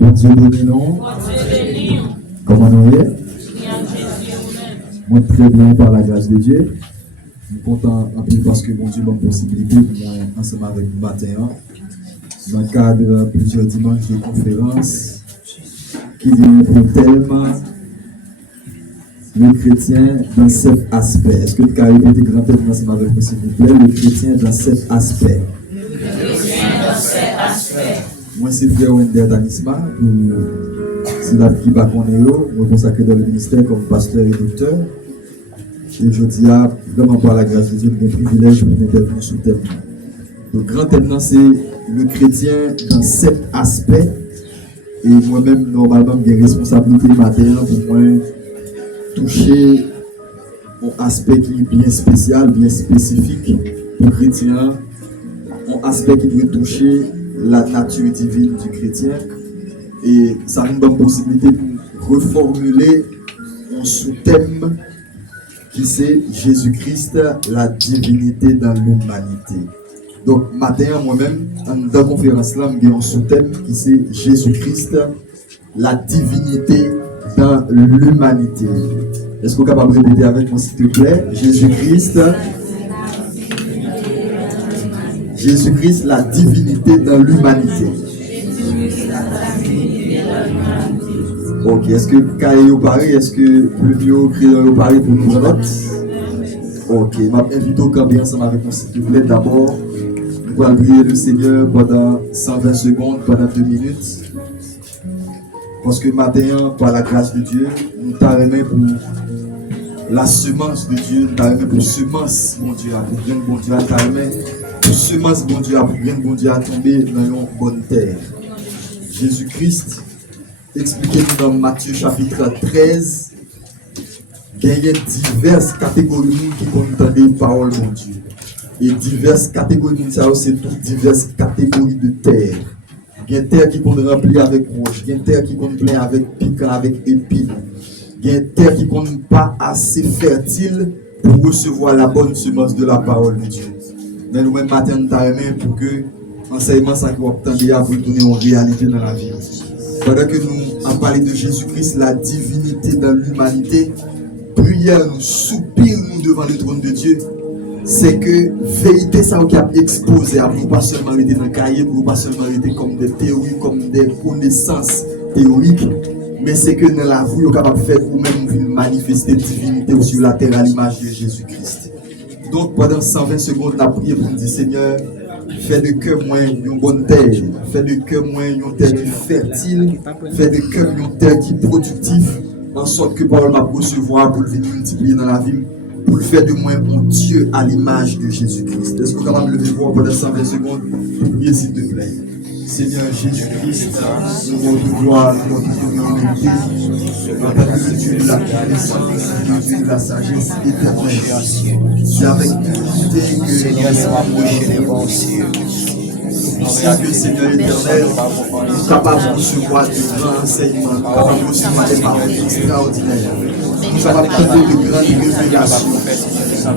Bon Dieu béni nous. Comment nous est? Moi très bien par la grâce de Dieu. Je suis content un peu parce que bon Dieu m'a une possibilité de moi ensemble avec vous matin. Dans le cadre de plusieurs dimanches de conférences qui viennent pour tellement le chrétien dans 7 aspects. Est-ce que tu as répété grand tête ensemble avec moi s'il vous plaît? Le chrétien dans 7 aspects. Moi, c'est frère Wender Tanisma, c'est la qui va connaître, je consacré dans le ministère comme pasteur et docteur. Et je dis vraiment par la grâce de Dieu, j'ai un privilège pour m'intervenir sur le thème. Le grand thème, c'est le chrétien dans 7 aspects. Et moi-même, normalement, j'ai une responsabilité matin pour moi toucher un aspect qui est bien spécial, bien spécifique pour le chrétien, un aspect qui doit toucher la nature divine du chrétien. Et ça nous donne la possibilité pour reformuler un sous-thème qui c'est Jésus-Christ, la divinité dans l'humanité. Donc, matin, moi-même, dans la conférence là, j'ai un sous-thème qui c'est Jésus-Christ, la divinité dans l'humanité. Est-ce que vous êtes capable de répéter avec moi, s'il te plaît? Jésus-Christ, la divinité dans l'humanité. Ok, est-ce que Kaye au Paris, est-ce que Pluvio Créole au Paris pour nous autres? Ok, je m'invite au camp ensemble avec moi, s'il te plaît. D'abord, nous allons prier le Seigneur pendant 120 secondes, pendant 2 minutes. Parce que matin, par la grâce de Dieu, nous t'arrêtons pour la semence de Dieu, nous t'arrêtons pour semence, mon Dieu, pour bien bon Dieu, nous t'arrêtons pour semence, mon Dieu, pour bien bon Dieu, à tomber dans une bonne terre. Jésus-Christ, expliquez-nous dans Matthieu chapitre 13, il y a diverses catégories qui contiennent des paroles, mon Dieu. Et diverses catégories, c'est toutes diverses catégories de terre. Il y a une terre qui est remplie avec roche, il y a une terre qui est pleine avec piquant, avec épines. Il y a une terre qui n'est pas assez fertile pour recevoir la bonne semence de la parole de Dieu. Mais nous-mêmes, matin, nous t'arrêtons pour que l'enseignement ça qui va pour donner en réalité dans la vie. Pendant que nous avons parlé de Jésus-Christ, la divinité dans l'humanité, prière, nous soupirons devant le trône de Dieu. C'est que vérité ça qui a exposé à vous, pas seulement rester dans le cahier, pour pas seulement rester comme des théories, comme des connaissances théoriques, mais c'est que dans la vie, vous êtes capable de faire vous-même une manifester divinité sur la terre à l'image de Jésus-Christ. Donc pendant 120 secondes, la prière pour dire Seigneur, fais de cœur moins une bonne terre, fais de cœur moins une terre qui est fertile, fais de cœur une terre qui est productive, en sorte que parole va recevoir pour venir multiplier dans la vie. Pour le faire de moi un Dieu à l'image de Jésus-Christ. Est-ce que vous êtes capable de lever voir pendant 120 secondes? Priez s'il te plaît. Seigneur Jésus-Christ, nous votre gloire, notre humilité, notre Dieu de la connaissance, Dieu de la sagesse éternelle. C'est avec humilité que Seigneur nous approcher les pensées. Que Seigneur éternel, nous sommes capables de recevoir de grands enseignements, capables de recevoir des paroles extraordinaires. Nous avons trouvé de grandes révélations.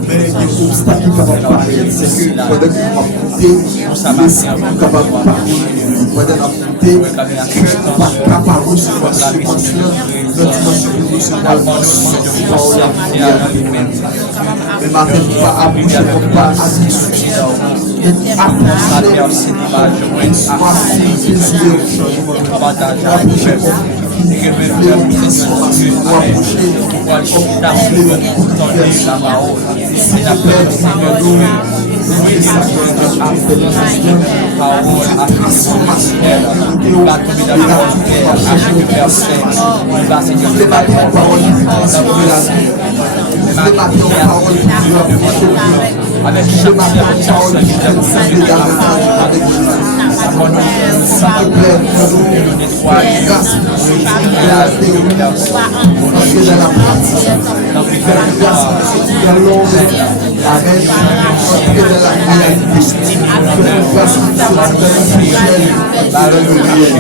Mais il y a un obstacle qui va apparaître, c'est que pendant que nous avons écouté, l'esprit est capable de parler. Pendant que nous avons écouté, que nous sommes capables de recevoir ce dimension, notre dimension de recevoir ce parole à nous. Mais maintenant, nous ne pas approcher, nous ne pas approcher. Avec chaque parole qui est avec s'il te plaît, nous nettoyer la théorie, entrer dans la pratique, faire grâce à l'homme, avec entrer dans la réalité, faire grâce à la spirituelle, dans le réel.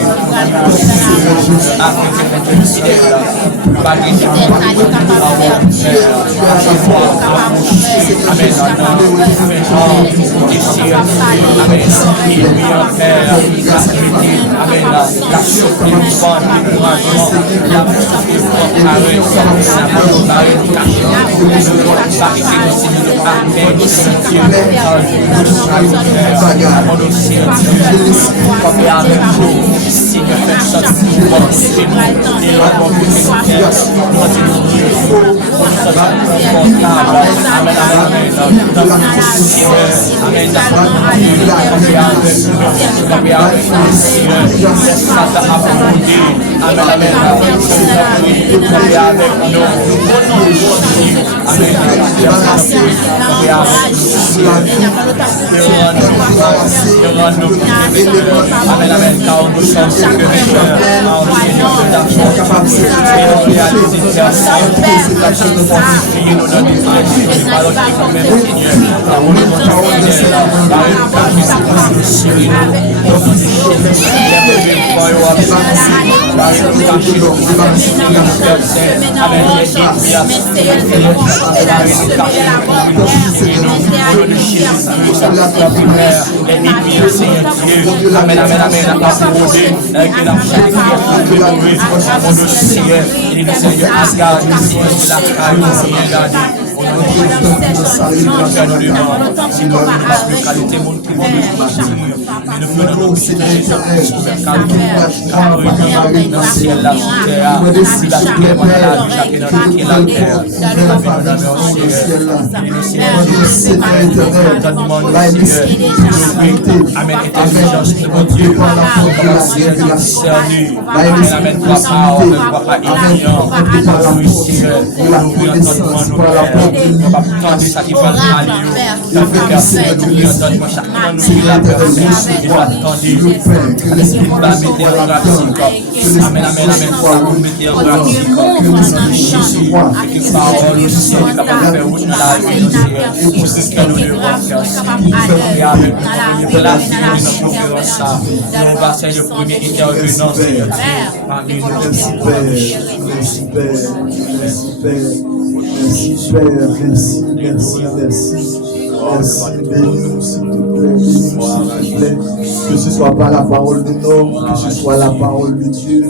Que ce soit pas la parole de l'homme, que ce soit la parole de Dieu,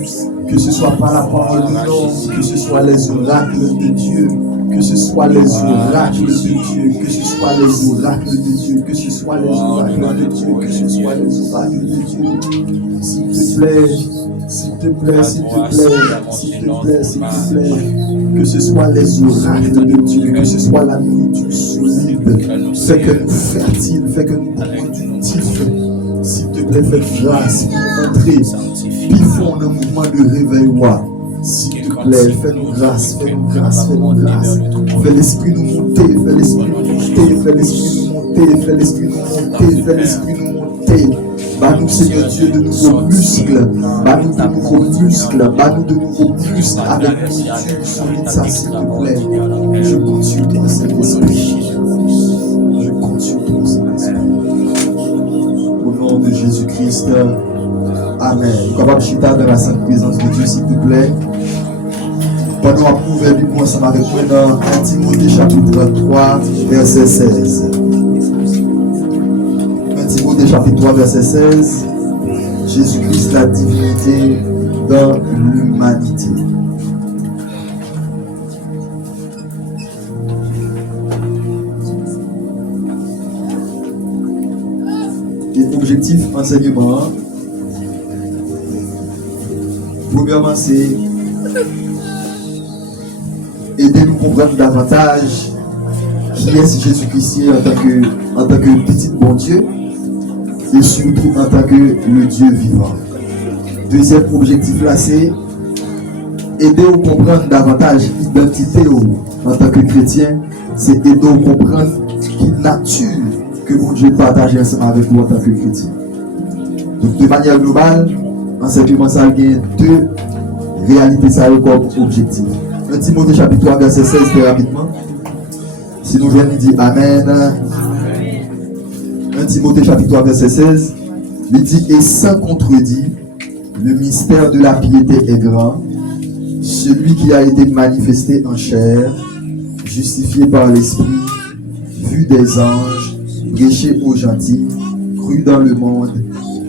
que ce soit pas la parole de l'homme, que ce soit les oracles de Dieu, que ce soit les oracles de Dieu, que ce soit les oracles de Dieu, que ce soit les oracles de Dieu, que ce soit les oracles de Dieu. S'il te plaît, s'il te plaît, s'il te plaît, s'il te plaît, s'il te plaît, que ce soit les oracles de Dieu, que ce soit la nourriture solide, fais que nous fertiles, fais que nous productifs. S'il te plaît, fais grâce pour entrer, pifons le mouvement de réveil. S'il te plaît, fais-nous grâce, fais-nous grâce, fais-nous grâce. Fais l'esprit nous monter, fais l'esprit nous monter, fais l'esprit nous monter, fais l'esprit nous monter, fais l'esprit nous monter. Bats-nous, Seigneur Dieu, de nouveaux muscles, bats-nous de nouveaux muscles, bats-nous de nouveaux muscles avec nourriture solide, ça, s'il te plaît. Je compte sur toi, Saint-Esprit. Je compte sur toi, Saint-Esprit. Au nom de Jésus-Christ, Amen. Nous sommes capables de chiter dans la sainte présence de Dieu, s'il te plaît. Pendant à ouvrir Bible ensemble avec moi dans 1 Timothée chapitre 3, verset 16. 1 Timothée chapitre 3, verset 16. Jésus-Christ, la divinité dans l'humanité. Et objectif enseignement. Premièrement, c'est aider nous comprendre davantage qui est Jésus-Christ en tant que petit bon Dieu et surtout en tant que le Dieu vivant. Deuxième objectif là, c'est aider nous comprendre davantage l'identité en tant que chrétien, c'est aider nous comprendre quelle nature que mon Dieu partage ensemble avec nous en tant que chrétien. Donc de manière globale, enseignement ça a deux réalités ça comme objectif. 1 Timothée chapitre 3 verset 16 très rapidement. Si nous venons dire Amen. 1 Timothée chapitre 3 verset 16. Il dit et sans contredit Le mystère de la piété est grand. Celui qui a été manifesté en chair, justifié par l'Esprit, vu des anges, prêché aux gentils, cru dans le monde,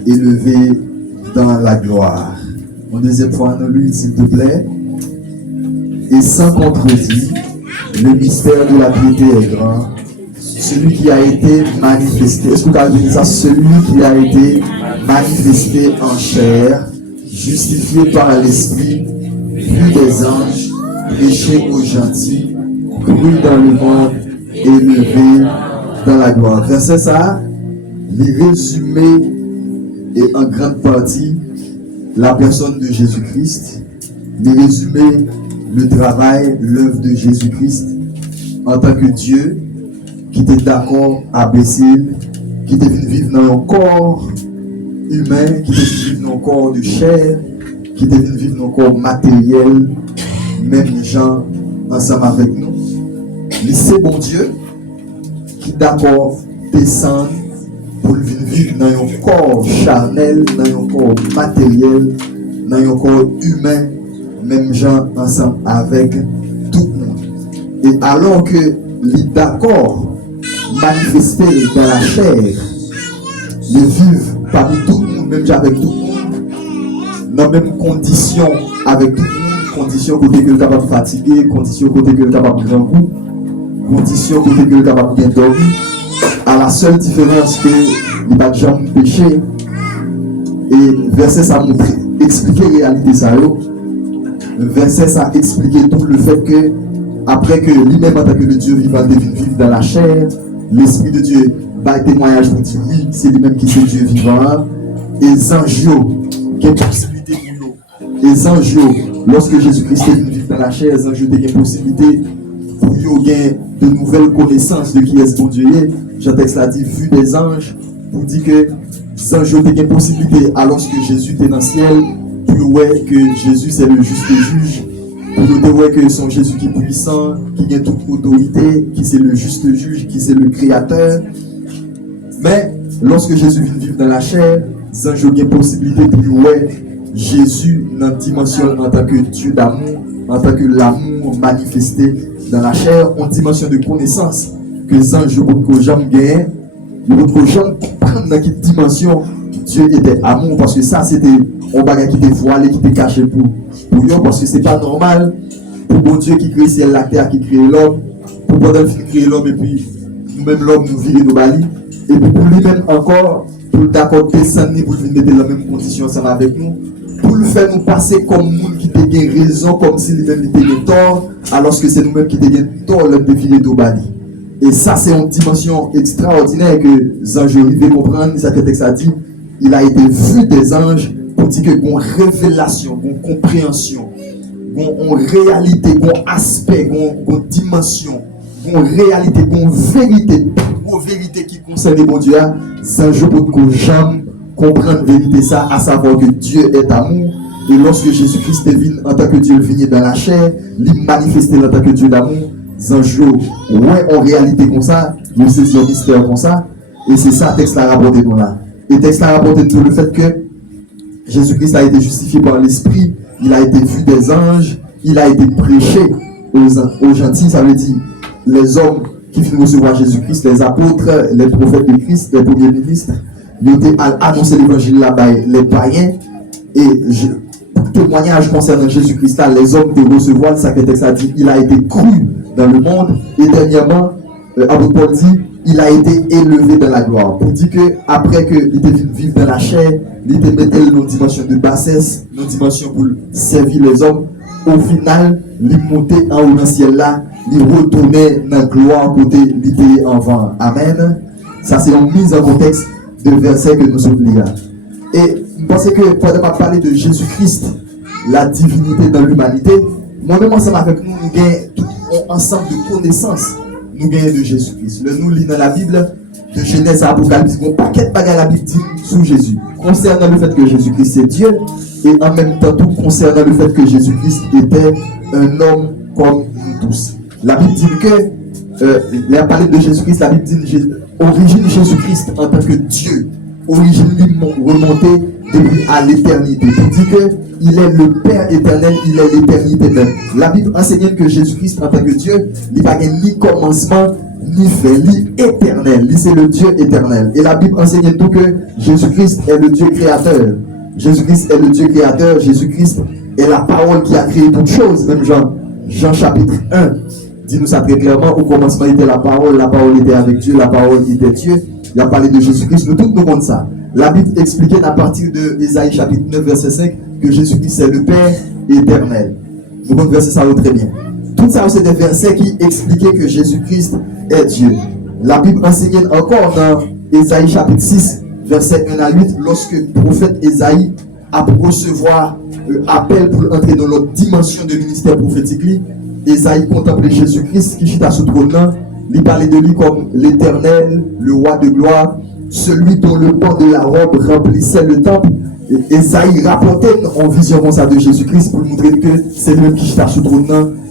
élevé dans la gloire. Une deuxième fois, nous lui, s'il te plaît. Et sans contredit, le mystère de la piété est grand. Celui qui a été manifesté, est-ce que vous avez dit ça? Celui qui a été manifesté en chair, justifié par l'Esprit, vu des anges, prêché aux gentils, cru dans le monde, élevé dans la gloire. Verset ça, les résumés et en grande partie la personne de Jésus-Christ, les résumés le travail, l'œuvre de Jésus-Christ en tant que Dieu qui était d'accord à baisser, qui était venu vivre dans un corps humain, qui était venu vivre dans un corps de chair, qui était venu vivre dans un corps matériel, même gens ensemble avec nous. Mais c'est bon Dieu qui d'accord descend pour venir vivre dans un corps charnel, dans un corps matériel, dans un corps humain, même gens ensemble avec tout le monde. Et alors que les d'accord manifestés dans la chair, les vivent parmi tout le monde, même avec tout le monde, dans la même condition avec tout le monde, condition côté que le capable de fatiguer, condition côté que le capable de prendre coup, condition côté que le capable de bien dormir, à la seule différence que il n'y a pas de gens péché. Et verset ça montre, expliquer la réalité ça. Verset ça expliquer tout le fait que après que lui-même en tant que le Dieu vivant vivre dans la chair, l'Esprit de Dieu va témoignage pour dire oui, c'est lui-même qui est Dieu vivant. Et les anges, qui ont possibilité pour nous. Les anges, lorsque Jésus-Christ est venu vivre dans la chair, les anges ont une possibilité pour nous gagner de nouvelles connaissances de qui est bon Dieu. Jean texte l'a dit, vu des anges, pour dire que les anges ont une possibilité alors que Jésus était dans le ciel, pour voir que Jésus c'est le juste juge. Pour nous dire que son Jésus qui est puissant, qui a toute autorité, qui c'est le juste juge, qui c'est le créateur. Mais lorsque Jésus vient vivre dans la chair, les anges ont une possibilité pour nous voir Jésus dans la dimension en tant que Dieu d'amour, en tant que l'amour manifesté dans la chair, en dimension de connaissance que les anges ont jamais gagné, ils ont jamais comprendre dans quelle dimension Dieu était amour, parce que ça c'était un bagage qui était voilé, qui était caché pour eux, parce que c'est pas normal pour bon Dieu qui crée ciel, la terre, qui crée l'homme, pour pendant qu'il crée l'homme et puis nous-mêmes l'homme nous virer nos balis, et puis pour lui-même encore, pour d'accord descendre pour venir mettre la même condition ensemble avec nous, pour le faire nous passer comme nous qui t'ai raison, comme si lui-même était tort, alors que c'est nous-mêmes qui t'ai tort le défilé nos balis. Et ça c'est une dimension extraordinaire que les anges arrivent à comprendre, ça que le texte a dit, il a été vu des anges pour dire que une révélation, une compréhension, une réalité, un aspect, une dimension, une réalité, une vérité qui concerne bon Dieu, c'est un jour pour que jamais comprendre la vérité ça, à savoir que Dieu est amour. Et lorsque Jésus-Christ est venu en tant que Dieu venu dans la chair, il manifesté en tant que Dieu d'amour, c'est un jour, ouais, en réalité comme ça, nous saisissons un mystère comme ça, et c'est ça le texte l'a rapporté nous là. Et le texte l'a rapporté tout le fait que Jésus-Christ a été justifié par l'Esprit, il a été vu des anges, il a été prêché aux gentils, ça veut dire les hommes qui finissent recevoir Jésus-Christ, les apôtres, les prophètes de Christ, les premiers ministres, ils ont annoncé l'évangile là-bas, les païens, et pour témoignage concernant Jésus-Christ, les hommes de recevoir, ça que le texte a dit, il a été cru dans le monde, et dernièrement, apôtre Paul dit, il a été élevé dans la gloire. Pour dire que après qu'il était vivre dans la chair, il était mettre une dimension de bassesse, une dimension pour servir les hommes. Au final, il montait en haut dans le ciel là, il retournait dans la gloire côté il était en vent. Amen. Ça c'est une mise en contexte de verset que nous sommes là. Et je pense que pendant que parler de Jésus-Christ, la divinité dans l'humanité, moi-même ensemble avec nous, nous gagnons tout un ensemble de connaissances. Nous gagnons de Jésus-Christ. Nous lisons dans la Bible, de Genèse à Apocalypse, un paquet de bagages la Bible dit sur Jésus. Concernant le fait que Jésus-Christ c'est Dieu, et en même temps tout concernant le fait que Jésus-Christ était un homme comme nous tous. La Bible dit que, la parole de Jésus-Christ, la Bible dit origine Jésus-Christ en tant que Dieu. Origine lui remontée depuis à l'éternité. Il dit qu'il est le Père éternel, il est l'éternité même. La Bible enseigne que Jésus-Christ en tant que Dieu, il n'a pas ni commencement, ni fin, ni éternel. C'est le Dieu éternel. Et la Bible enseigne tout que Jésus-Christ est le Dieu créateur. Jésus-Christ est le Dieu créateur. Jésus-Christ est la parole qui a créé toutes choses. Même Jean chapitre 1 dit-nous ça très clairement. Au commencement était la parole était avec Dieu, la parole était Dieu. Il a parlé de Jésus-Christ. Nous tous nous comptons ça. La Bible expliquait à partir de Ésaïe chapitre 9 verset 5 que Jésus-Christ est le Père éternel. Vous comprenez ça très bien. Tout ça c'est des versets qui expliquaient que Jésus-Christ est Dieu. La Bible enseigne encore dans Ésaïe chapitre 6 verset 1 à 8 lorsque le prophète Ésaïe a pour recevoir appel pour entrer dans l'autre dimension de ministère prophétique. Ésaïe contemplait Jésus-Christ qui chita sous trône. Il parlait de lui comme l'Éternel, le roi de gloire, celui dont le pan de la robe remplissait le temple. Ésaïe rapportait en vision comme ça de Jésus-Christ pour montrer que c'est lui-même qui chita sous trône,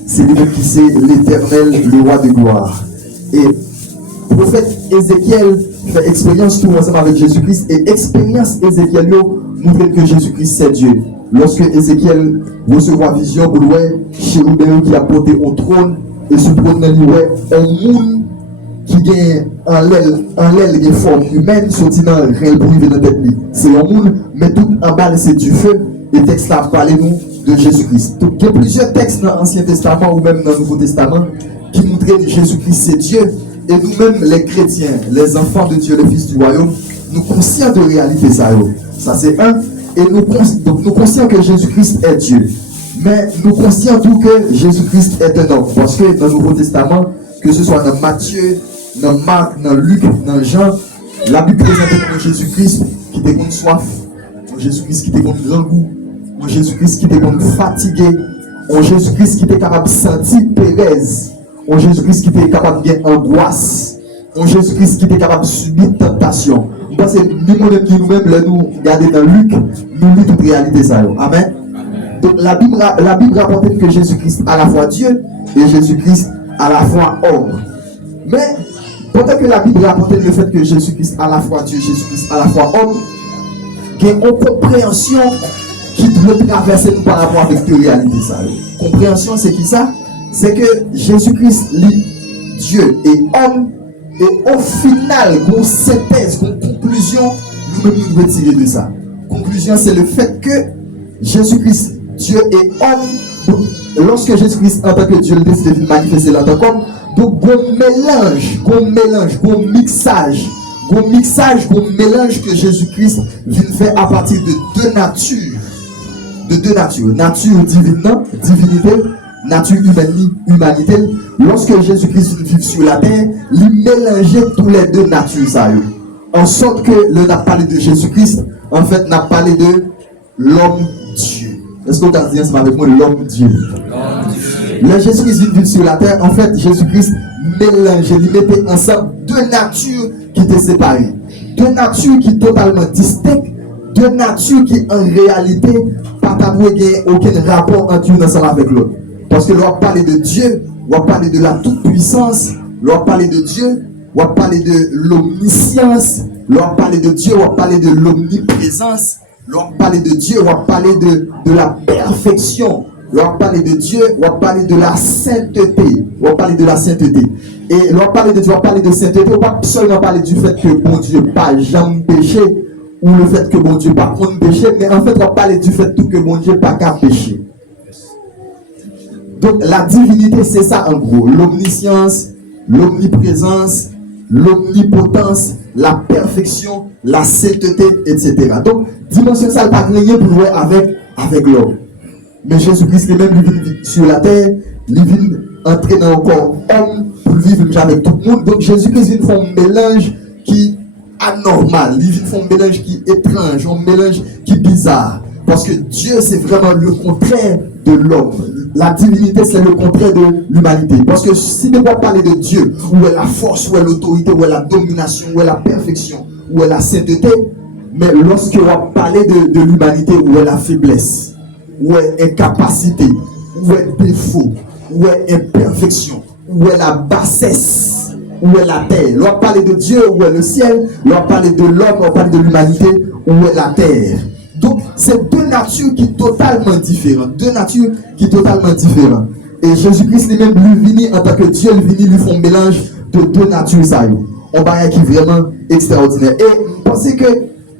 c'est lui-même qui c'est l'Éternel, le roi de gloire. Et le prophète Ézéchiel fait expérience tout ensemble avec Jésus-Christ, et expérience Ézéchiel montre que Jésus-Christ c'est Dieu. Lorsque Ézéchiel recevra vision, vous voyez chérubin qui a porté au trône, et ce trône il voit un monde qui gagne en l'aile de forme humaine, sorti dans le réel pour vivre dans la tête. C'est un monde, mais tout en bas c'est du feu. Et le texte a parlé nous de Jésus-Christ. Donc il y a plusieurs textes dans l'Ancien Testament ou même dans le Nouveau Testament qui montrent que Jésus-Christ c'est Dieu. Et nous-mêmes, les chrétiens, les enfants de Dieu, les fils du royaume, nous conscients de réalité ça. Ça c'est un. Et nous conscients que Jésus-Christ est Dieu. Mais nous conscients tout que Jésus-Christ est un homme. Parce que dans le Nouveau Testament, que ce soit dans Matthieu, dans Marc, dans Luc, dans Jean, la Bible présente un Jésus-Christ qui était comme soif, un Jésus-Christ qui était comme grand goût, un Jésus-Christ qui était comme fatigué, un Jésus-Christ qui était capable de sentir pérèse, un Jésus-Christ qui était capable de bien angoisse, un Jésus-Christ qui était capable de subir tentation. Parce que nous-mêmes qui nous-mêmes, nous regardons dans Luc, nous lisons toute réalité ça. Amen. Donc la Bible rapporte que Jésus-Christ à la fois Dieu et Jésus-Christ à la fois homme. Mais pendant que la Bible rapporte le fait que Jésus-Christ à la fois Dieu, Jésus-Christ à la fois homme, il y a une compréhension qui doit traverser nous par rapport avec la réalité. Compréhension, c'est qui ça? C'est que Jésus-Christ lit Dieu et homme, et au final, une synthèse, une conclusion, nous-mêmes nous retirer de ça. Conclusion, c'est le fait que Jésus-Christ, Dieu et homme, lorsque Jésus-Christ en tant que Dieu le décide de manifester en tant qu'homme, donc un mélange, un mixage que Jésus-Christ vient faire à partir de deux natures. Nature divine, divinité, nature humaine, humanité. Lorsque Jésus-Christ vit sur la terre, il mélangeait tous les deux natures. En sorte que le n'a parlé de Jésus-Christ, en fait, n'a parlé de l'homme Dieu. Est-ce que vous avez dit ensemble avec moi l'homme Dieu? Le Jésus-Christ vit sur la terre, en fait, Jésus-Christ mélangeait, il mettait ensemble deux natures qui étaient séparées. Deux natures qui sont totalement distinctes, deux natures qui en réalité pas aucun rapport entre une ensemble avec l'autre. Parce que l'on parle de Dieu, on va parler de la toute-puissance, l'on va parler de Dieu, on va parler de l'omniscience, l'on va parler de Dieu, on va parler de l'omniprésence, l'on va parler de Dieu, on va parler de la perfection, l'on va parler de Dieu, on va parler de la sainteté, on va parler de la sainteté. Et l'on va parler de Dieu, on va parler de sainteté, on ne va pas seulement parler du fait que bon Dieu n'a pas jamais péché, ou le fait que bon Dieu n'a pas contre péché, mais en fait on va parler du fait que bon Dieu n'a pas qu'à pécher. Donc la divinité c'est ça en gros, l'omniscience, l'omniprésence, l'omnipotence, la perfection, la sainteté, etc. Donc dimension ça pas rien pour jouer avec l'homme. Mais Jésus-Christ lui-même il vit sur la terre, il vient entrer dans le corps homme pour vivre avec tout le monde. Donc Jésus-Christ il fait un mélange qui anormal, il fait un mélange qui étrange, un mélange qui bizarre. Parce que Dieu c'est vraiment le contraire de l'homme. La divinité c'est le contraire de l'humanité. Parce que si on va parler de Dieu, où est la force, où est l'autorité, où est la domination, où est la perfection, où est la sainteté, mais lorsque on va parler de l'humanité, où est la faiblesse, où est incapacité, où est défaut, où est imperfection, où est la bassesse, où est la terre. On va parler de Dieu, où est le ciel, on va parler de l'homme, on va parler de l'humanité, où est la terre. Donc, c'est deux natures qui sont totalement différentes. Deux natures qui sont totalement différentes. Et Jésus-Christ lui-même, lui venu en tant que Dieu, lui venu lui font mélange de deux natures. Ça, on va qui est vraiment extraordinaire. Et je pense que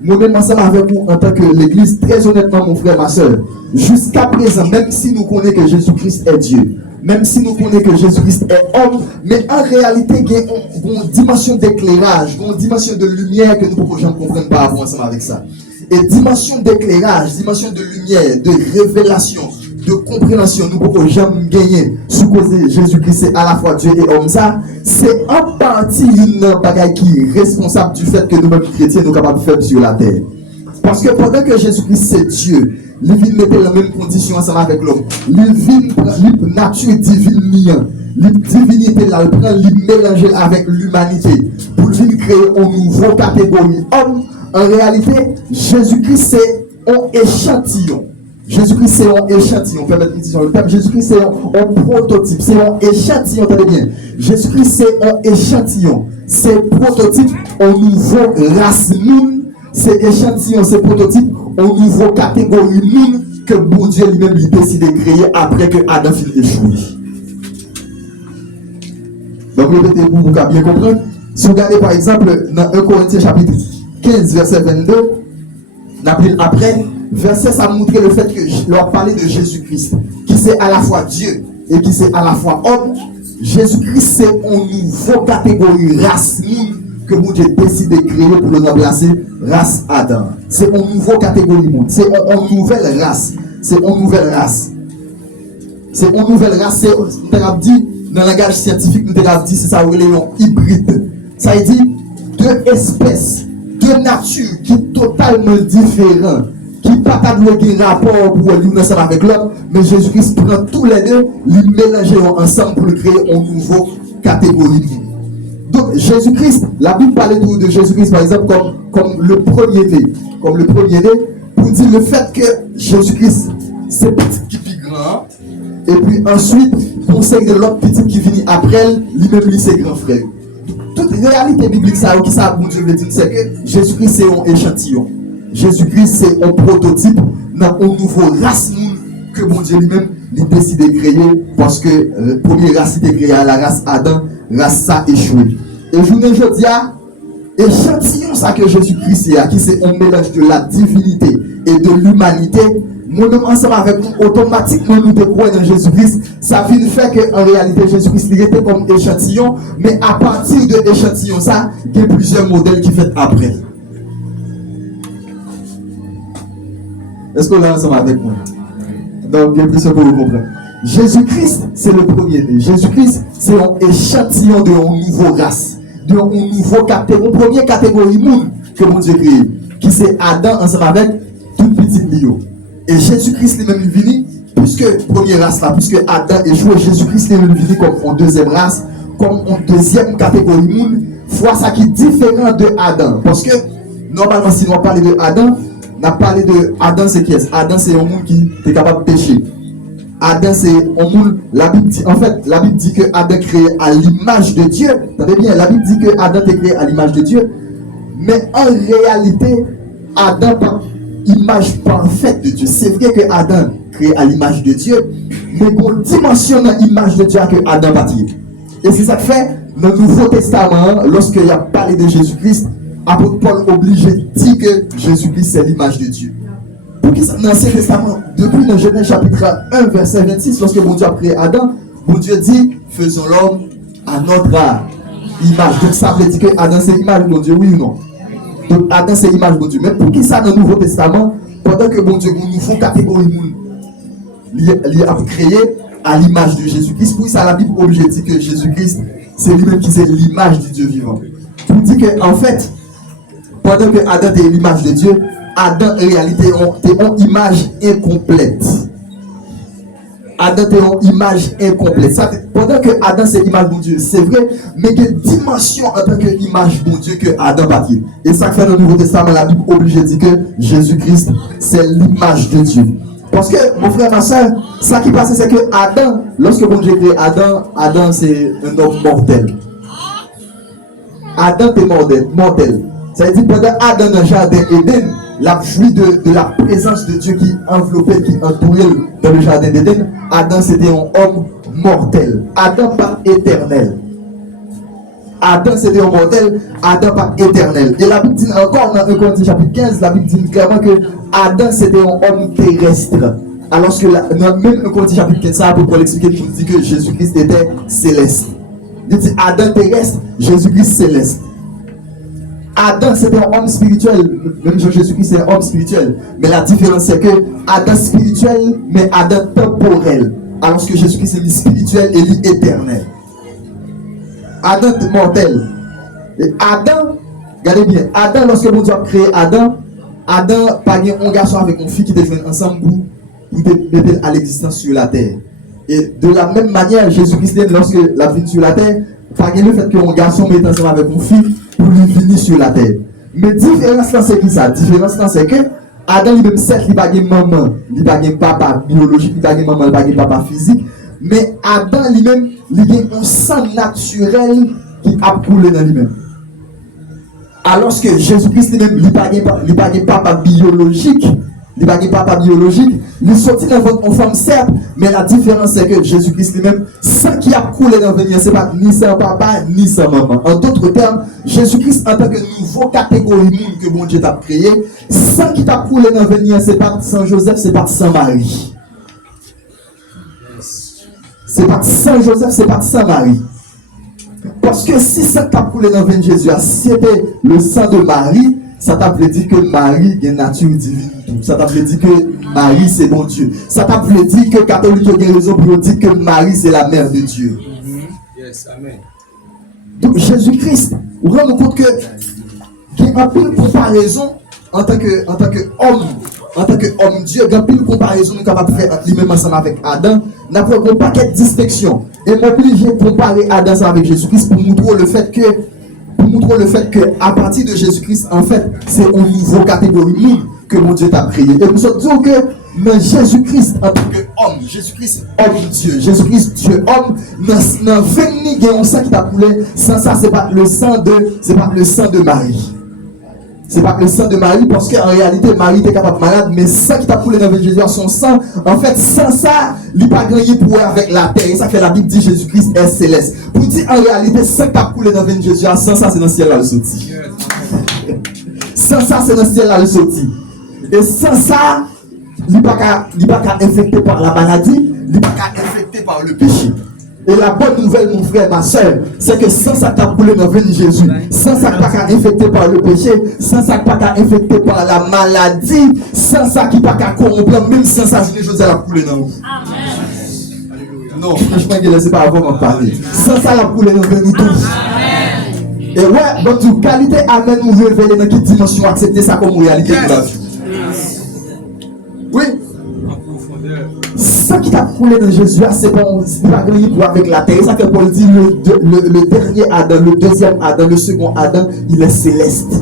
moi-même, ensemble avec vous, en tant que l'Église, très honnêtement, mon frère, ma soeur, jusqu'à présent, même si nous connaissons que Jésus-Christ est Dieu, même si nous connaissons que Jésus-Christ est homme, mais en réalité, il y a une dimension d'éclairage, une dimension de lumière que nous ne pouvons jamais comprendre par rapport ensemble avec ça. Et dimension d'éclairage, dimension de lumière, de révélation, de compréhension, nous ne pouvons jamais gagner sous cause de Jésus-Christ, c'est à la fois Dieu et homme. Ça, c'est en partie une bagaille qui est responsable du fait que nous-mêmes chrétiens, nous sommes capables de faire sur la terre. Parce que pendant que Jésus-Christ c'est Dieu, il vient mettre la même condition ensemble avec l'homme. Il vient prendre la nature divine liant. La divinité là, il prend, il mélange avec l'humanité pour venir créer une nouvelle catégorie homme. En réalité, Jésus-Christ c'est un échantillon. Jésus-Christ c'est un échantillon. Permettez-moi de dire le terme. Jésus-Christ c'est un prototype. C'est un échantillon. Entendez bien. Jésus-Christ c'est un échantillon. C'est prototype au nouveau race monde. C'est échantillon, c'est prototype au nouveau catégorie monde que bon Dieu lui-même il décide de créer après que Adam fut échoué. Donc répétez pour vous bien comprendre. Si vous regardez par exemple dans 1 Corinthiens chapitre 15 verset 22, après verset ça montre le fait que leur parler de Jésus-Christ qui c'est à la fois Dieu et qui c'est à la fois homme. Jésus-Christ c'est une nouvelle catégorie race monde que bon Dieu décide de créer pour le remplacer race Adam. C'est une nouvelle catégorie monde. C'est une nouvelle race. C'est une nouvelle race. C'est une nouvelle race. C'est, nous avons dit, dans le langage scientifique, nous avons dit, c'est ça, un hybride. Ça veut dire deux espèces, deux natures qui sont totalement différentes, qui ne pas de rapport pour l'une ensemble avec l'autre, mais Jésus-Christ prend tous les deux, les mélanger ensemble pour créer une nouvelle catégorie. Donc Jésus-Christ, la Bible parle de Jésus-Christ par exemple comme le premier-né, pour dire le fait que Jésus-Christ c'est petit qui est grand, et puis ensuite conseil de l'autre petit qui vient après lui-même lui c'est grand frère. Toute réalité biblique ça qui ça bon Dieu veut dire c'est que Jésus-Christ c'est un échantillon. Jésus-Christ c'est un prototype dans une nouvelle race que bon Dieu lui-même il décide de créer parce que la première race était créée à la race Adam, race ça échoué. Et je vous dis, échantillon ça que Jésus-Christ est, qui c'est un mélange de la divinité et de l'humanité, nous ensemble avec nous, automatiquement nous découvrons dans Jésus-Christ, ça vient faire qu'en réalité Jésus-Christ il était comme échantillon, mais à partir de l'échantillon ça, il y a plusieurs modèles qui fait après. Est-ce qu'on est ensemble avec moi? Donc, il y a plusieurs pour vous comprendre. Jésus-Christ, c'est le premier-né. Jésus-Christ, c'est un échantillon de une nouvelle race, de une nouvelle catégorie, une première catégorie monde que mon Dieu créé, qui c'est Adam ensemble avec toute petite Lio. Et Jésus-Christ lui-même est venu, puisque première race là, puisque Adam est joué, Jésus-Christ lui-même est venu comme en deuxième race, comme en deuxième catégorie monde, fois ça qui est différent de Adam. Parce que normalement, si on parle de Adam, on a parlé de Adam, c'est qui est? Adam, c'est un monde qui est capable de pécher. Adam, c'est un monde, la Bible dit que Adam est créé à l'image de Dieu. Attendez bien, la Bible dit que Adam est créé à l'image de Dieu. Mais en réalité, Adam pas image parfaite de Dieu. C'est vrai que Adam est créé à l'image de Dieu, mais qu'on dimensionne l'image de Dieu que Adam bâtit. Et c'est ça que fait, dans le Nouveau Testament, lorsqu'il a parlé de Jésus-Christ, apôtre Paul obligé de dire que Jésus-Christ c'est l'image de Dieu. Pour qui ça, dans l'Ancien Testament, depuis dans Genèse chapitre 1, verset 26, lorsque bon Dieu a créé Adam, bon Dieu dit, faisons l'homme à notre image. Donc ça veut dire que Adam c'est l'image de bon Dieu, oui ou non? Donc Adam c'est l'image de bon Dieu. Mais pour qui ça dans le Nouveau Testament, pendant que bon Dieu nous fait catégorie il a créé à l'image de Jésus-Christ, pour ça la Bible est obligée de dire que Jésus-Christ c'est lui-même qui c'est l'image du Dieu vivant. Pour dire que en fait, pendant que Adam était l'image de Dieu, Adam en réalité était une image incomplète. Adam était une image incomplète. Ça, pendant que Adam c'est l'image de Dieu, c'est vrai, mais quelle dimension en tant qu'image de Dieu que Adam bâtit. Et ça fait dans le Nouveau Testament, la Bible oblige de dire que Jésus-Christ c'est l'image de Dieu. Parce que mon frère, ma soeur, ça qui passe, c'est que Adam, lorsque bon Dieu crée Adam, Adam c'est un homme mortel. Adam est mortel. Ça veut dire pendant Adam dans le jardin Éden, la joie de la présence de Dieu qui enveloppait, qui entourait dans le jardin d'Éden. Adam, c'était un homme mortel. Adam, pas éternel. Adam, c'était un mortel. Adam, pas éternel. Et la Bible dit encore dans 1 Corinthiens chapitre 15, la Bible dit clairement que Adam, c'était un homme terrestre. Alors que même 1 Corinthiens chapitre 15, ça, pour l'expliquer, il dit que Jésus-Christ était céleste. Il dit Adam terrestre, Jésus-Christ céleste. Adam c'était un homme spirituel, même Jésus-Christ c'est un homme spirituel. Mais la différence c'est que Adam spirituel, mais Adam temporel. Alors que Jésus-Christ c'est lui spirituel et lui éternel. Adam mortel. Et Adam, regardez bien, Adam lorsque mon Dieu a créé Adam, Adam pas un garçon avec une fille qui étaient joints ensemble pour mettre à l'existence sur la terre. Et de la même manière, Jésus-Christ, lorsque la vie sur la terre, pas le fait qu'un garçon mette ensemble avec une fille pour lui venir sur la terre. Mais différence là c'est qui ça? Différence là c'est que Adam lui-même certes il n'a pas de maman, il n'a pas de papa biologique, il n'a pas de maman, il n'a pas de papa physique, mais Adam lui-même il a un sang naturel qui a coulé dans lui-même. Alors que Jésus-Christ lui-même il n'a pas de papa biologique. Il n'a pas de papa biologique, il sortit dans votre femme certes, mais la différence c'est que Jésus-Christ lui-même, sang qui a coulé dans le venir, ce n'est pas ni son papa, ni sa maman. En d'autres termes, Jésus-Christ en tant que nouveau catégorie monde que bon Dieu t'a créé, sang qui t'a coulé dans le venir, ce n'est pas Saint Joseph, ce n'est pas Saint Marie. Ce n'est pas Saint Joseph, ce n'est pas Saint Marie. Parce que si ça t'a coulé dans le venir Jésus, c'était le sang de Marie, ça t'a voulu dire que Marie a une nature divine. Ça t'a voulu dire que Marie c'est bon Dieu. Ça t'a voulu dire que catholique a raison pour dire que Marie c'est la mère de Dieu. Yes, amen. Donc Jésus-Christ, vous vous rendez compte que il y a un peu de comparaison en tant que homme. En tant qu'homme Dieu, il y a un peu de comparaison nous capables de faire lui-même ensemble avec Adam. Nous avons un paquet de distinctions. Et moi, obligé de comparer Adam avec Jésus-Christ pour montrer le fait que à partir de Jésus-Christ, en fait, c'est une nouvelle catégorie que mon Dieu t'a créé. Et nous sommes dit que mais Jésus-Christ en tant qu'homme, Jésus-Christ homme Dieu, Jésus-Christ Dieu homme, dans 20 000 un sang qui t'a coulé, sans ça, c'est pas le sang de Marie. C'est pas le sang de Marie, parce qu'en réalité, Marie était capable malade, mais ça qui t'a coulé dans Jésus, son sang, en fait, sans ça, il n'a pas gagné pour avec la terre. Et ça fait la Bible dit Jésus-Christ est céleste. Pour dire en réalité, ça qui t'a coulé dans Jésus, sans ça, c'est dans le ciel là le sorti. Sans ça, c'est dans le ciel là le sorti. Et sans ça, il n'est pas infecté par la maladie, il n'est pas infecté par le péché. Et la bonne nouvelle, mon frère, ma soeur, c'est que sans ça t'a coulé dans le Jésus, sans ça pas infecté par le péché, sans ça pas infecté par la maladie, sans ça qui pas corrompre, même sans ça, je ne a coulé dans vous. Non, franchement, je ne laisse pas avant d'en parler. Sans ça, la coulé dans nous tous. Et ouais, donc, toute qualité amène nous révéler dans quelle dimension accepter ça comme réalité pour la vie. Oui. Ça qui t'a coulé dans Jésus, c'est bon, c'est pas gagné pour avec la terre. Ça que Paul dit le dernier Adam, le deuxième Adam, le second Adam, il est céleste.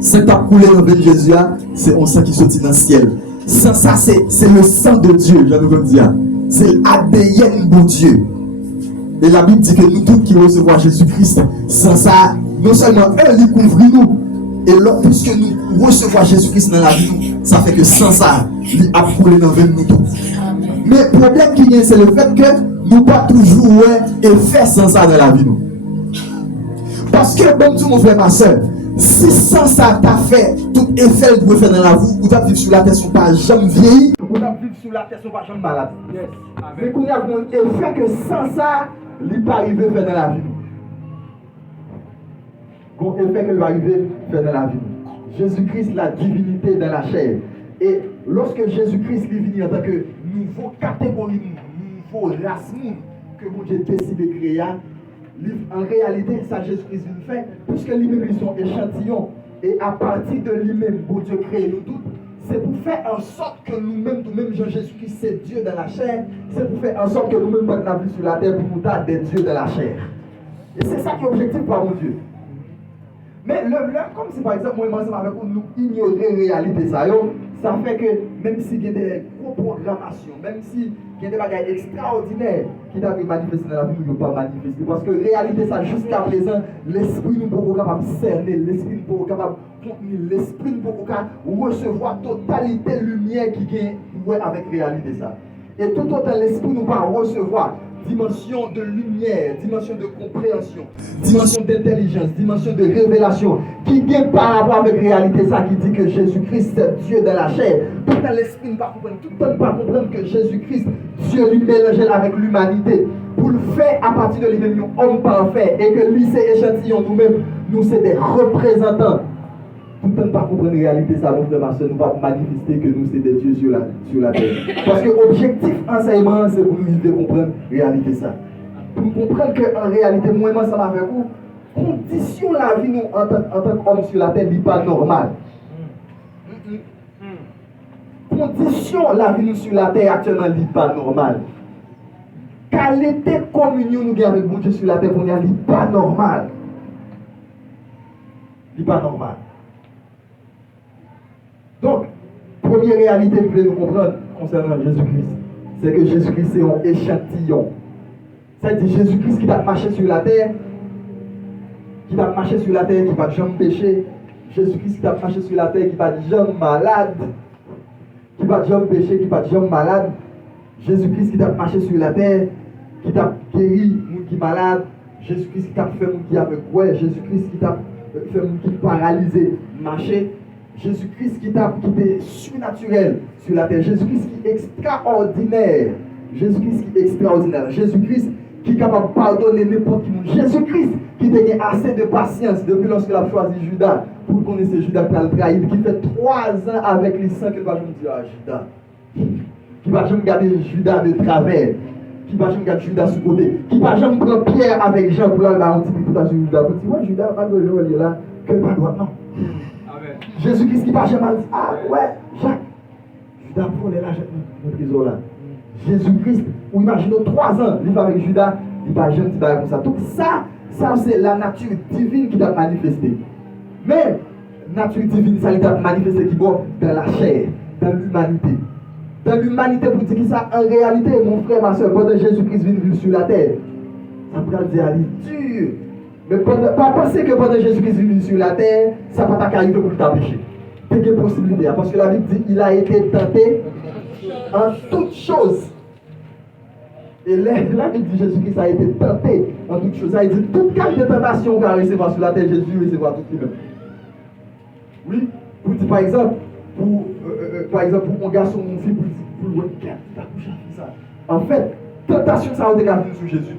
Ça qui t'a coulé dans Jésus, c'est un sang qui sortit dans le ciel. Sans ça, c'est le sang de Dieu, j'en ai dire. C'est l'ADN de Dieu. Et la Bible dit que nous tous qui recevons Jésus-Christ, sans ça, non seulement il couvre nous, et là, puisque nous recevons Jésus-Christ dans la vie, ça fait que sans ça, il a coulé dans nous tous. Mais le problème qui vient, c'est le fait que nous ne pas toujours effet sans ça dans la vie. Parce que, comme tout mon frère, ma soeur, si sans ça t'a fait tout effet que vous pouvez faire dans la vie, vous avez vivre sur la terre, sont pas jamais vieilli, vous avez vivre sur la terre, sont pas jamais malade. Mais vous avez un effet que sans ça, il n'est pas arrivé à faire dans la vie. Bon effet qu'il va arriver à faire dans la vie. Jésus-Christ, la divinité dans la chair. Et lorsque Jésus-Christ est venu en tant que nouveau catégorie, nouveau race que mon Dieu décide de créer, en réalité, ça Jésus-Christ vient faire, puisque lui-même ils sont échantillons. Et à partir de lui-même, pour Dieu créer nous tous, c'est pour faire en sorte que nous-mêmes, Jean-Jésus-Christ, c'est Dieu dans la chair, c'est pour faire en sorte que nous-mêmes, notre la vie sur la terre, pour nous être des dieux de la chair. Et c'est ça qui est objectif par mon Dieu. Mais comme si par exemple, moi, ensemble avec nous ignorer la réalité, ça fait que même s'il y a des gros programmations, même s'il y a des bagages extraordinaires qui t'a manifesté dans la vie, nous ne pouvons pas manifester. Parce que réalité, ça, jusqu'à présent, l'esprit nous peut capable de cerner, l'esprit nous peut capable de contenir, l'esprit nous peut capable de recevoir totalité lumière qui vient avec réalité ça. Et tout autant l'esprit nous va recevoir dimension de lumière, dimension de compréhension, dimension d'intelligence, dimension de révélation, qui vient par rapport avec réalité ça, qui dit que Jésus-Christ c'est Dieu dans la chair. Tout dans l'esprit ne pas comprendre, tout le temps ne pas comprendre que Jésus-Christ, Dieu lui mélangé avec l'humanité, pour le faire à partir de lui-même, nous homme parfait, et que lui c'est échantillon, nous-mêmes, nous c'est des représentants. Tout le temps pas comprendre la réalité, ça, mon frère, ma soeur, nous pas manifester que nous, c'est des dieux sur la terre. Parce que l'objectif enseignement, c'est pour nous de comprendre la réalité, ça. Pour comprendre qu'en réalité, moi, ça m'a fait vous, condition la vie, nous, en tant qu'homme sur la terre, n'est pas normale. Condition la vie, nous, sur la terre, actuellement, n'est pas normale. Qualité communion, nous, avec mon Dieu sur la terre, n'est pas normale. N'est pas normale. Donc, première réalité que vous voulez nous comprendre concernant Jésus-Christ, c'est que Jésus-Christ c'est un échantillon. C'est-à-dire Jésus-Christ qui t'a marché sur la terre, qui va jamais pécher. Jésus-Christ qui t'a marché sur la terre, qui va jamais malade, qui va jamais pécher, qui va jamais malade. Jésus-Christ qui t'a marché sur la terre, qui t'a guéri, moun qui malade. Jésus-Christ qui t'a fait moun qui avec ouais. Jésus-Christ qui t'a fait moun qui paralysé, marcher. Jésus-Christ qui est surnaturel sur la terre. Jésus-Christ qui est extraordinaire. Jésus-Christ qui est extraordinaire. Jésus-Christ qui est capable de pardonner n'importe qui. Jésus-Christ qui a assez de patience depuis lorsqu'il a choisi Judas pour connaître Judas qui a le trahi, qui fait 3 ans avec les sangs qu'il va jamais dire à Judas. Qui va jamais garder Judas de travers. Qui va jamais garder Judas sous côté. Qui va jamais prendre Pierre avec Jean pour leur garantir pour sur Judas. Pour dire, ouais, Judas, pas de jour, il est là. Que pas droit, non. Jésus-Christ qui va jamais dire, ah ouais, Jacques, Judas pour les là, dans le trésor là. Jésus-Christ, ou imaginons 3 ans, il va avec Judas, il va jamais dire comme ça. Donc ça c'est la nature divine qui doit manifester. Mais, nature divine, ça doit manifester qui va dans la chair, dans l'humanité. Dans l'humanité, pour dire que ça, en réalité, mon frère, ma soeur, pendant Jésus-Christ vient vivre sur la terre, ça peut dire, elle est dure. Mais pas penser que pendant Jésus-Christ venu sur la terre, ça ne va pas arriver pour t'empêcher. C'est une possibilité. Parce que la Bible dit qu'il a été tenté en toutes choses. Et là, la Bible dit Jésus-Christ a été tenté en toutes choses. Il dit toute carte de tentation qu'on a recevoir sur la terre, Jésus recevra tout lui-même. Oui, pour dire par exemple, pour mon garçon, mon fils, pour le regarder, ça. En fait, tentation, ça a été venue sur Jésus.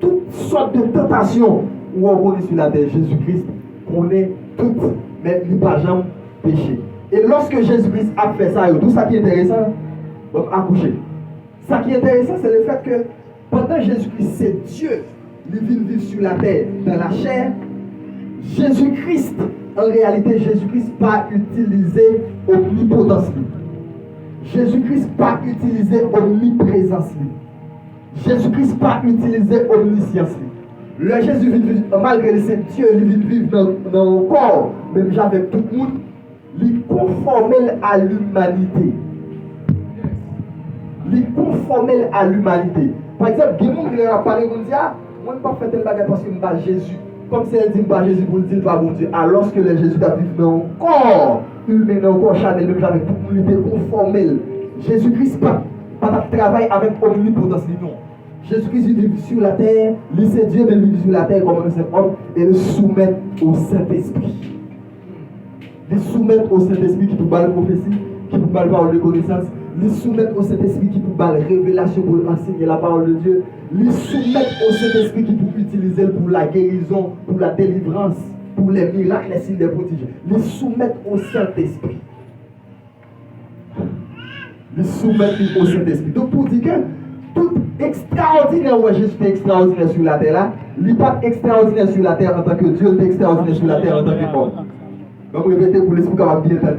Toutes sortes de tentations où on connaît sur la terre, Jésus-Christ connaît toutes, mais il n'a pas jamais péché. Et lorsque Jésus-Christ a fait ça, tout ça qui est intéressant, donc accoucher. Ça qui est intéressant, c'est le fait que pendant Jésus-Christ, c'est Dieu, il vient vivre sur la terre, dans la chair. Jésus-Christ, en réalité, Jésus-Christ pas utilisé omnipotence. Jésus-Christ pas utilisé omniprésence. Jésus-Christ pas utilisé omniscience. Le Jésus vit malgré c'est Dieu, il vit vivre dans le corps, même avec tout le monde, il conforme à l'humanité. Il conforme à l'humanité. Par exemple, il y a des gens qui leur parlé comme ça, moi je ne peux pas faire tel bagage parce que je ne suis pas Jésus. Comme si elle dit pas Jésus pour le dire pas bon Dieu. Alors que le Jésus a vécu dans le corps, humain dans le corps charnel, même avec tout le monde, il est conformé. Jésus-Christ pas de travail avec omnipotence, non. Jésus-Christ vit sur la terre, lui c'est Dieu, mais il vit sur la terre comme un homme et le soumettre au Saint-Esprit. Le soumettre au Saint-Esprit qui peut parler de prophétie, qui peut parler de connaissance, le soumettre au Saint-Esprit qui peut parler de révélation pour enseigner la parole de Dieu, le soumettre au Saint-Esprit qui peut utiliser pour la guérison, pour la délivrance, pour les miracles, les signes des prodiges. Le soumettre au Saint-Esprit. Le soumettre au Saint-Esprit. Donc pour dire que tout extraordinaire, ouais, Jésus est extraordinaire sur la terre là, il n'est pas extraordinaire sur la terre en tant que Dieu, il est extraordinaire sur la terre en tant que homme. Donc répétez pour l'esprit qu'on va bien entendre.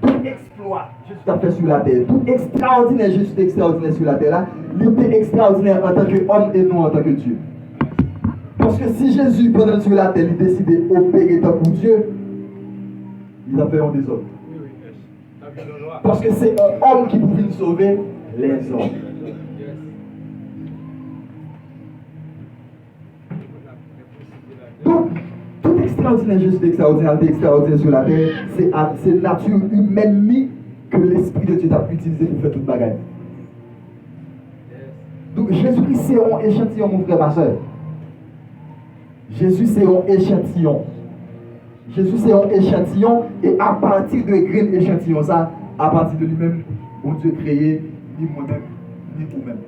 Tout exploit, Jésus a fait sur la terre, tout extraordinaire, Jésus est extraordinaire sur la terre là, il était extraordinaire en tant qu'homme et non en tant que Dieu. Parce que si Jésus, pendant sur la terre, il décidait d'opérer tant pour Dieu, il a fait un désordre. Parce que c'est un homme qui pouvait nous sauver les hommes. Donc, tout extraordinaire, Jésus extraordinaire sur la terre, c'est nature humaine que l'Esprit de Dieu a utilisé pour faire toute bagaille. Donc, Jésus-Christ, c'est un échantillon, mon frère, ma soeur. Jésus, c'est un échantillon. Jésus, c'est un échantillon, et à partir de grain échantillon, ça, à partir de lui-même, bon Dieu créé, ni moi-même, ni vous-même.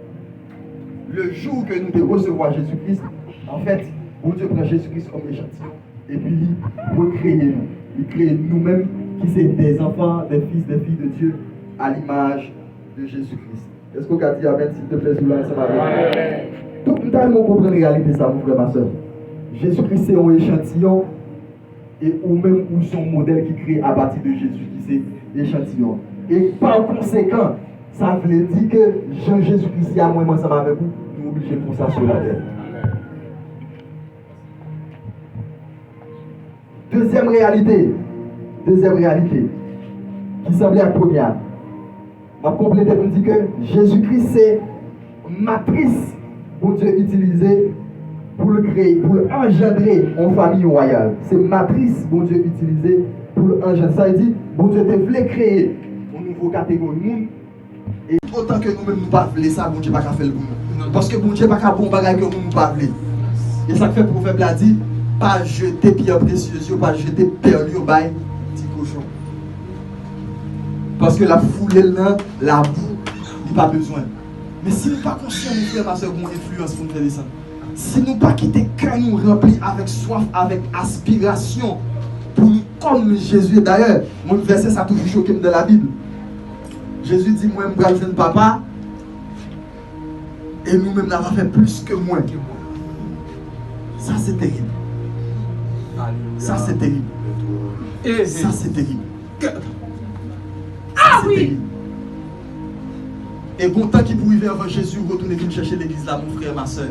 Le jour que nous devons recevoir Jésus-Christ, en fait, bon Dieu prend Jésus-Christ comme échantillon, et puis il recrée nous. Il crée nous-mêmes, qui sommes des enfants, des fils, des filles de Dieu, à l'image de Jésus-Christ. Est-ce qu'on a dit Amen, s'il te plaît, sous là, ça va bien? Donc, nous devons comprendre la réalité, ça, mon frère, ma soeur. Jésus-Christ, c'est un échantillon, et ou même ou son modèle qui crée à partir de Jésus, qui c'est échantillon. Et par conséquent, ça veut dire que Jean-Jésus-Christ, à moi, ensemble avec vous, nous sommes obligés de faire ça sur la terre. Deuxième réalité, qui semblait la première. On va compléter pour dire que Jésus-Christ, c'est matrice pour Dieu utiliser pour le créer, pour engendrer une famille royale. C'est matrice pour Dieu utiliser pour engendrer. Ça veut dire, bon Dieu te voulait créer une nouvelle catégorie de monde. Et autant que nous-mêmes nous ne pas voulons ça, bon Dieu pas qu'à faire le bon. Parce que bon Dieu pas qu'à bon bagage que nous ne pas voulons. Et ça fait le prophète l'a dit, pas jeter pierre précieuse, pas jeter perle au bail, petit cochon. Parce que la foule là, la boue, il n'y a pas besoin. Mais si nous ne sommes pas conscients, mon frère, ma soeur, mon influence pour nous faire descendre. Si nous ne pas quitter cœur nous rempli avec soif, avec aspiration, pour nous comme Jésus. D'ailleurs, mon verset, ça a toujours choqué dans la Bible. Jésus dit, moi, je suis jeune papa, et nous-mêmes, nous avons fait plus que moi. Ça, c'est terrible. Ça, c'est terrible. Ça, c'est terrible. Ah oui! Et content qu'il pouvait vers Jésus, retourner venir chercher l'église là, mon frère, ma soeur.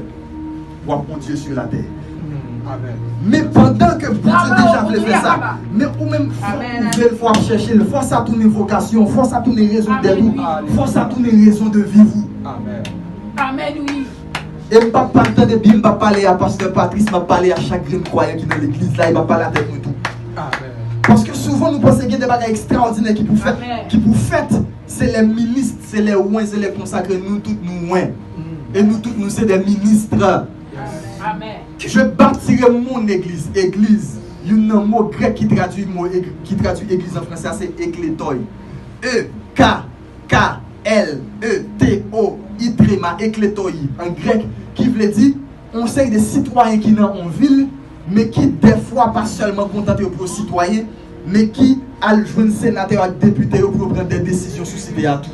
Voir mon Dieu sur la terre. Amen. Mais pendant que bon Dieu déjà voulait faire ça, mais ou même il faut chercher, il faut ça tourner vocation, il faut ça tourner raison d'être, il faut ça tourner raison de vivre. Amen. Amen, oui. Et je ne vais pas parler de bien, je ne vais pas parler à Pasteur Patrice, je vais parler à chaque croyant qui est dans l'église là, il va parler à tête nous tout. Amen. Parce que souvent nous pensons qu'il y a des bagages extraordinaires qui pour faire, c'est les ministres, c'est les ouins, c'est les consacrés, nous tous nous ouins. Et nous tous nous sommes des ministres. Amen. Je bâtirai mon église. Église, il y a un mot grec qui traduit église en français, c'est ekletoi. E-K-K-L-E-T-O-I tréma, ekletoi. En grec, qui veut dire on sait des citoyens qui sont en ville, mais qui des fois pas seulement contentés pour les citoyens, mais qui a joué sénateur et député pour prendre des décisions sur ce théâtre.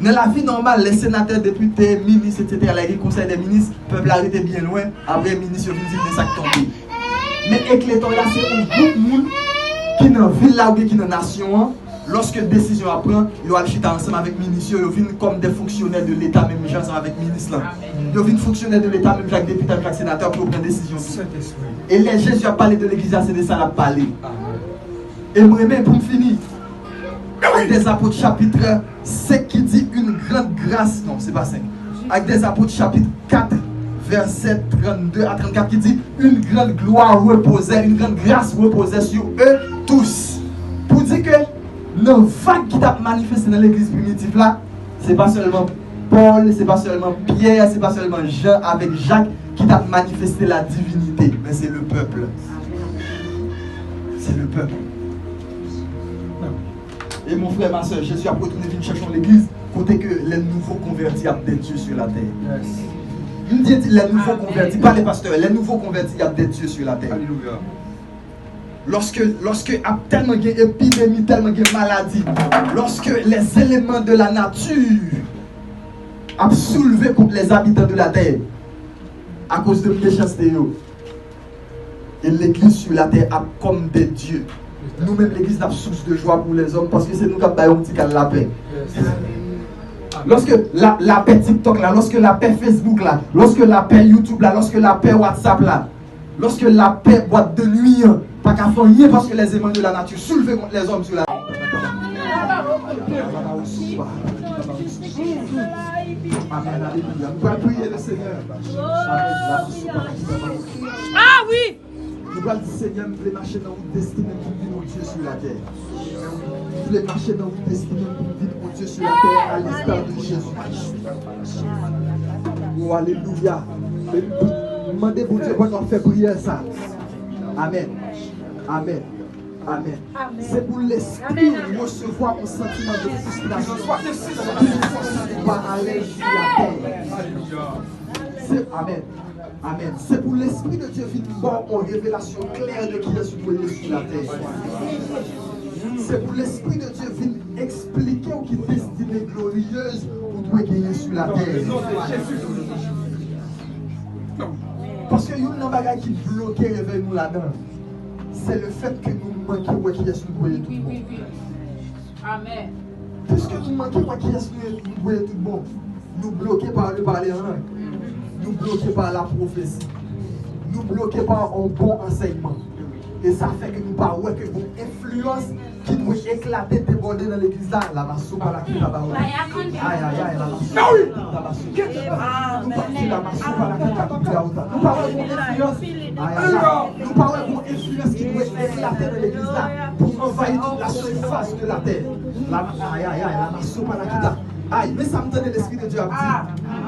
Dans la vie normale, les sénateurs, députés, ministres, etc., les conseils des ministres peuvent l'arrêter bien loin. Après, les ministres viennent dire ça tombe. Mais avec les temps là, c'est un groupe de monde qui est dans la ville là ou qui est dans la nation. Lorsque décision à prendre, ils vont chuter ensemble avec les ministres, ils viennent comme des fonctionnaires de l'État, même ensemble avec les ministres. Ils viennent fonctionnaires de l'État, même chaque député, chaque sénateur pour prendre des décisions. Et les Jésus a parlé de l'église, c'est de ça qu'il a parlé. Et moi-même, pour finir, avec des apôtres chapitre 5 qui dit une grande grâce, non c'est pas 5, avec des apôtres chapitre 4 verset 32 à 34 qui dit une grande gloire reposait, une grande grâce reposait sur eux tous. Pour dire que le vague qui t'a manifesté dans l'église primitive là, c'est pas seulement Paul, c'est pas seulement Pierre, c'est pas seulement Jean avec Jacques qui t'a manifesté la divinité, mais c'est le peuple. C'est le peuple. Et mon frère, ma soeur, Jésus a retourné venir chercher l'église, côté que les nouveaux convertis ont des dieux sur la terre. Il dit les nouveaux convertis, pas les pasteurs, les nouveaux convertis ont des dieux sur la terre. Alléluia. Lorsque a tellement d'épidémies, tellement de maladies, lorsque les éléments de la nature ont soulevé contre les habitants de la terre, à cause de méchanceté, et l'église sur la terre a comme des dieux. Nous-mêmes, l'église n'a source de joie pour les hommes parce que c'est nous qui avons un petit cas de la paix. Lorsque la paix TikTok là, lorsque la paix Facebook là, lorsque la paix YouTube là, lorsque la paix WhatsApp là, lorsque la paix boîte de nuit Pas qu'à faire rien parce que les aimants de la nature soulevés contre les hommes sur la terre. Amen, alléluia. Nous allons prier le Seigneur. Ah oui! Nous allons dire, Seigneur, nous voulons marcher dans notre destinée pour vivre mon Dieu sur la terre. Nous voulons marcher dans notre destinée pour vivre mon Dieu sur la terre à l'instar de Jésus-Christ. Oh, alléluia. Demandez pour Dieu pour nous faire prier ça. Amen. Amen. Amen. C'est pour l'esprit recevoir un sentiment de frustration. Qu'il va aller sur la terre. Amen. Amen. C'est pour l'esprit de Dieu qui nous donne une révélation claire de qui est sur la terre. C'est pour l'esprit de Dieu qui nous expliquer ou qui destinée glorieuse pour nous gagner sur la terre. Parce que il y a un bagage qui bloque et réveille nous là-dedans. C'est le fait que nous manquons qui est sur nous tout bon. Amen. Puisque nous manquons qui est sur nous tout bon, nous bloquons par le parler en langue, nous bloquons par la prophétie, nous bloquons par un bon enseignement. Et ça fait que nous ne parlons que une influence qui doit éclater, déborder dans l'église là. La masse par la qui là-bas. Aïe, aïe, aïe, la masse. Nous parlons la masse par la qui là-bas. Nous parlons d'une influence. Aïe, aïe, aïe. Nous parlons d'une influence qui doit éclater dans l'église là pour envahir toute la surface de la terre. Aïe, aïe, aïe, la masse par la qui là. Aïe, mais ça me donne l'esprit de Dieu à dire.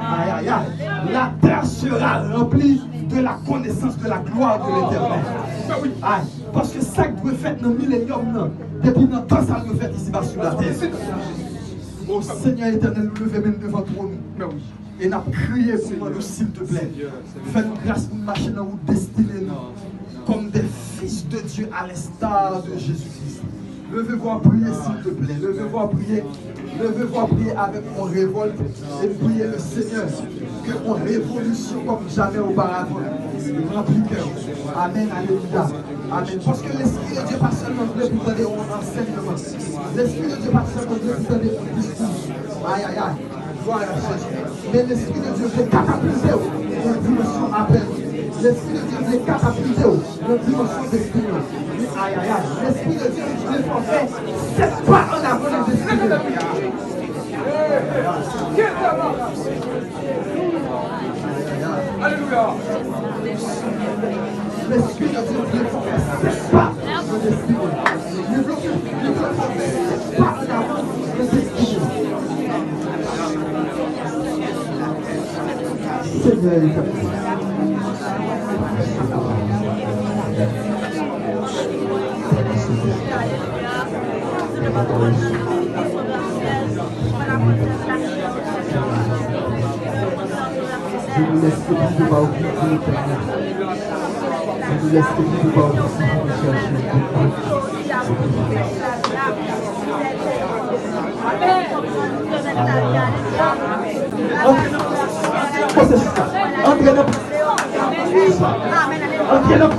Aïe, aïe, aïe. La terre sera remplie de la connaissance de la gloire de l'Éternel. Aïe, parce que ça qui doit faire dans le millénium, depuis notre temps, ça doit faire ici-bas sur la terre. Oh Seigneur éternel, nous levons même devant toi, nous. Et nous crié pour nous, s'il te plaît. Fais-nous grâce pour marcher dans notre destinée, comme des fils de Dieu à l'instar de Jésus-Christ. Levez-vous à prier, s'il te plaît. Levez-vous à prier. Levez-vous à prier avec mon révolte et priez le Seigneur que mon révolution comme jamais auparavant remplit cœur. Amen, alléluia. Amen. Parce que l'Esprit de Dieu pas seulement veut pour donner un enseignement. L'Esprit de Dieu pas seulement veut pour donner un discours. Aïe, aïe, aïe. Voilà, mais l'Esprit de Dieu veut catapulter une dimension après. L'Esprit de Dieu veut catapulter une dimension d'esprit. Aïe, aïe, aïe. L'Esprit de Dieu veut faire 7 pas en avant de l'Esprit de Dieu. Alléluia. L'Esprit de Dieu veut faire 7 pas en l'Esprit. Il veut faire 7 pas en avant de l'Esprit. Seigneur, je vous laisse que vous pouvez oublier l'éternel. Je vous laisse que vous pouvez oublier chercher. Entrez dans